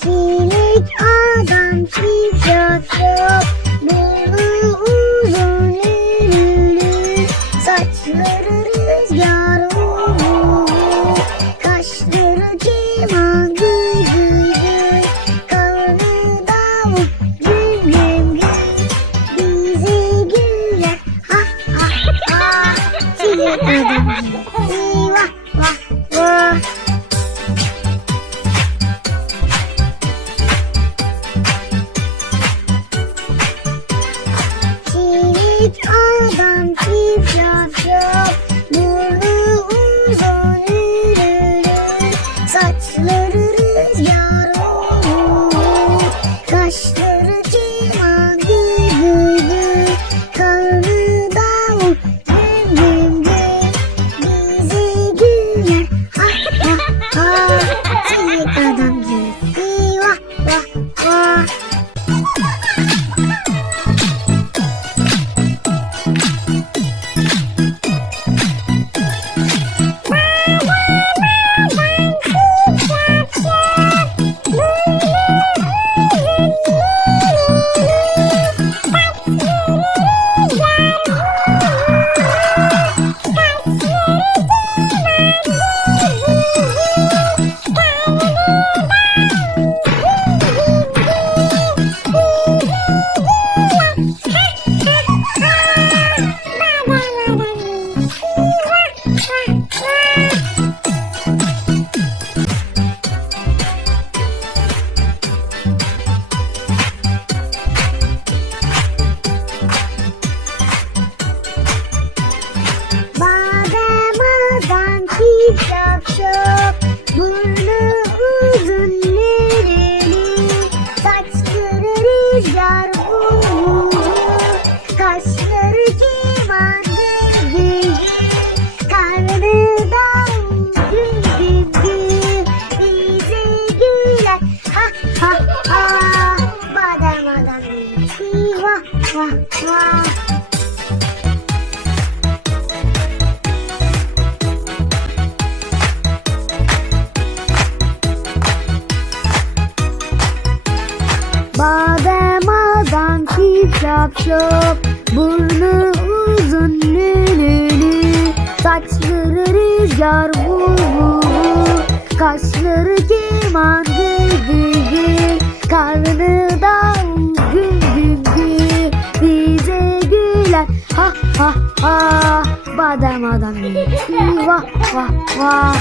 Çilek adam çift Kaşları keman gül gül Karnı davul gül. Gül Bize güler ha ha ha. Badem adam vah vah vah Badem adam çift şap şop Burnu uzun lülülü Saçları rüzgar vu vu vu Kaşları keman gıy gıy gıy Karnı davul güm güm güm Bize güler ha ha ha. Badem adam vah vah vah